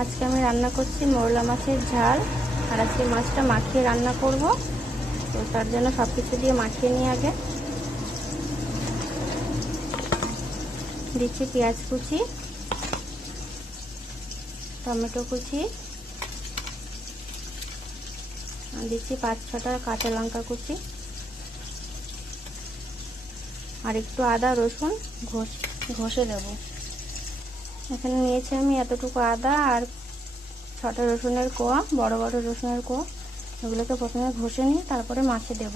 আজকে আমি রান্না করছি মোরলা মাছের ঝাল। আর আজকে মাছটা মাখিয়ে রান্না করব, তো তার জন্য সব কিছু দিয়ে মাখিয়ে নিয়ে আগে দিচ্ছি পেঁয়াজ কুচি, টমেটো কুচি, দিচ্ছি 5-6টা কাঁচা লঙ্কা কুচি, আর একটু আদা রসুন ঘষে দেব। এখানে নিয়েছি আমি এতটুকু আদা আর 6টা রসুনের কোয়া, বড় বড় রসুনের কোয়া। এগুলোকে প্রথমে ঘষে নিয়ে তারপরে মাছে দেব।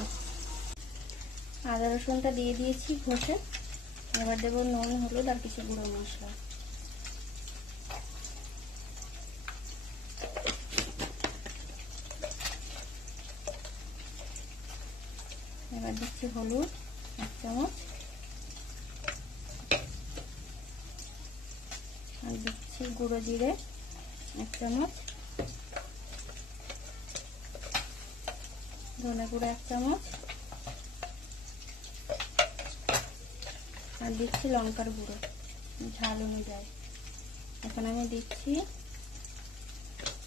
আদা রসুনটা দিয়ে দিয়েছি ঘষে। এবার দেবো নুন, হলুদ আর কিছু গুঁড়ো মশলা। এবার দিচ্ছি হলুদ 1 চামচ, আর দিচ্ছি গুঁড়ো জিরে 1 চামচ, ধনে গুঁড়ো 1 চামচ, আর দিচ্ছি লঙ্কার গুঁড়ো ঝাল অনুযায়ী। এখন আমি দিচ্ছি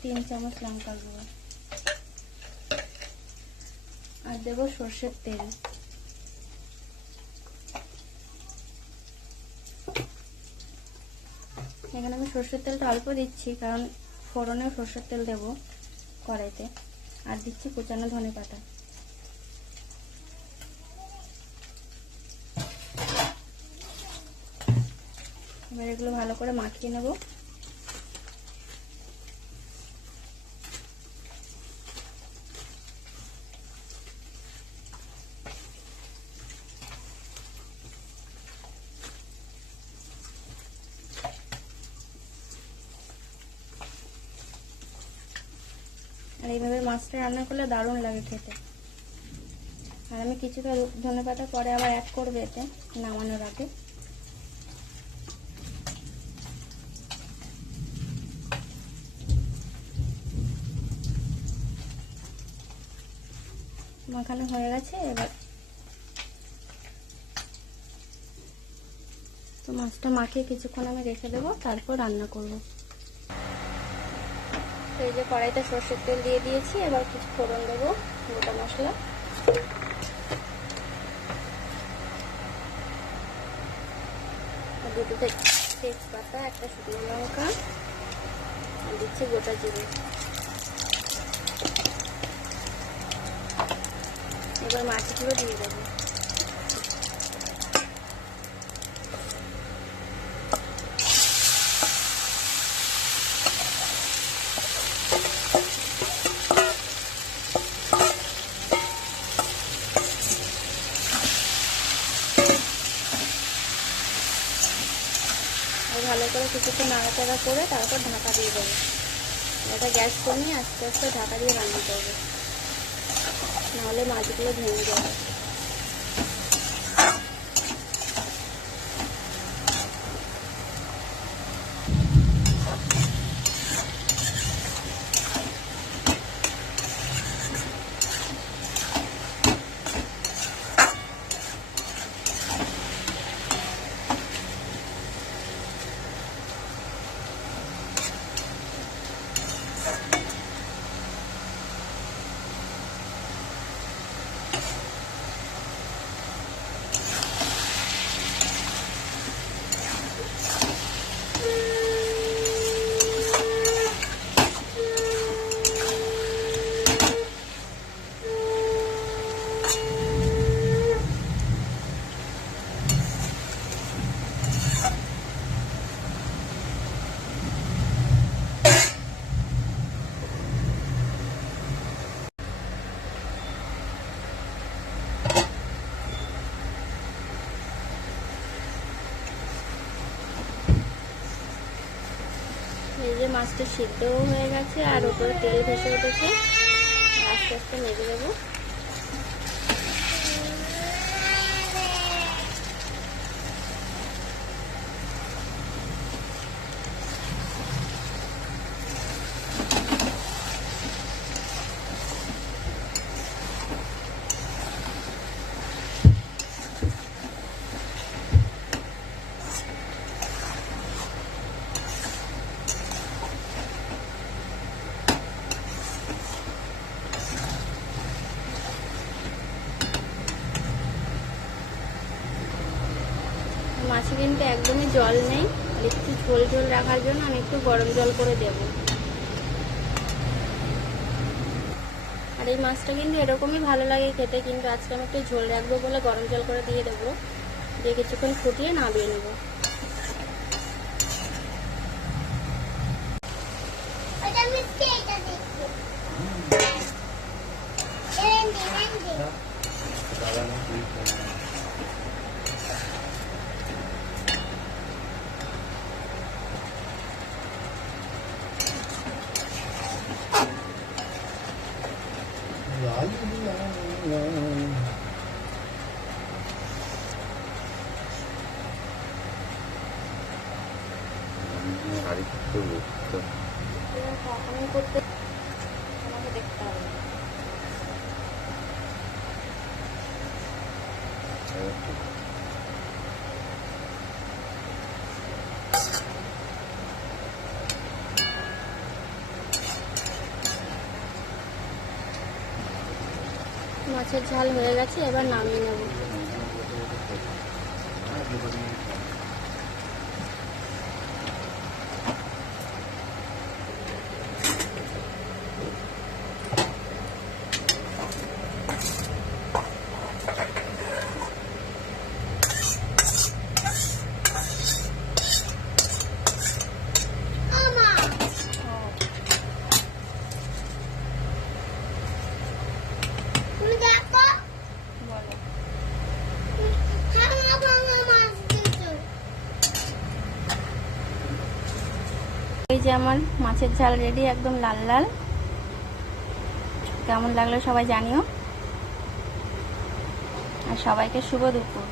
3 চামচ লঙ্কার গুঁড়ো, আর দেব সর্ষের তেল। এখানে আমি সর্ষের তেলটা অল্প দিচ্ছি, কারণ ফোড়নে সর্ষের তেল দেব কড়াইতে। আর দিচ্ছি কুচানো ধনে পাতা। এবার এগুলো ভালো করে মাখিয়ে নেব। আর এইভাবে মাছটা রান্না করলে দারুণ লাগে খেতে। আর আমি কিছুটা ধনেপাতা পরে আবার অ্যাড করবো এতে নামানোর আগে। মাখানো হয়ে গেছে। এবার তো মাছটা মাখিয়ে কিছুক্ষণ আমি রেখে দেবো, তারপর রান্না করব। তো এই যে কড়াইতে সর্ষের তেল দিয়ে দিয়েছি। এবার কিছু ফোড়ন দেবো, গোটা মশলা, দুটো তেজপাতা, একটা শুকনো লঙ্কা, আর দিচ্ছি গোটা জিরে। এবার মাছগুলো দিয়ে দেবো। ভালো করে কিছুক্ষণ নাড়াচাড়া করে তারপর ঢাকা দিয়ে দেবো। এটা গ্যাস কমিয়ে আস্তে আস্তে ঢাকা দিয়ে রান্না করবো, নাহলে মাছগুলো ভেঙে যাবে। এই যে মাছটা সিদ্ধও হয়ে গেছে আর উপরে তেল ভেসে উঠেছে। আস্তে আস্তে নেড়ে দেবো। মাছে কিন্তু একদমই জল নেই, আর একটু ঝোল ঝোল রাখার জন্য আমি একটু গরম জল করে দেব। আর এই মাছটা কিন্তু এরকমই ভালো লাগে খেতে, কিন্তু আজকে আমি একটু ঝোল রাখবো বলে গরম জল করে দিয়ে দেবো, দিয়ে কিছুক্ষণ ফুটিয়ে নামিয়ে নেব। করতে আমাকে দেখতে হবে। মাছের ঝাল হয়ে গেছে, এবার নামিয়ে নেব। এই যে আমার মাছের ঝাল রেডি, একদম লাল লাল। কেমন লাগলো সবাই জানিও, আর সবাইকে শুভ দুপুর।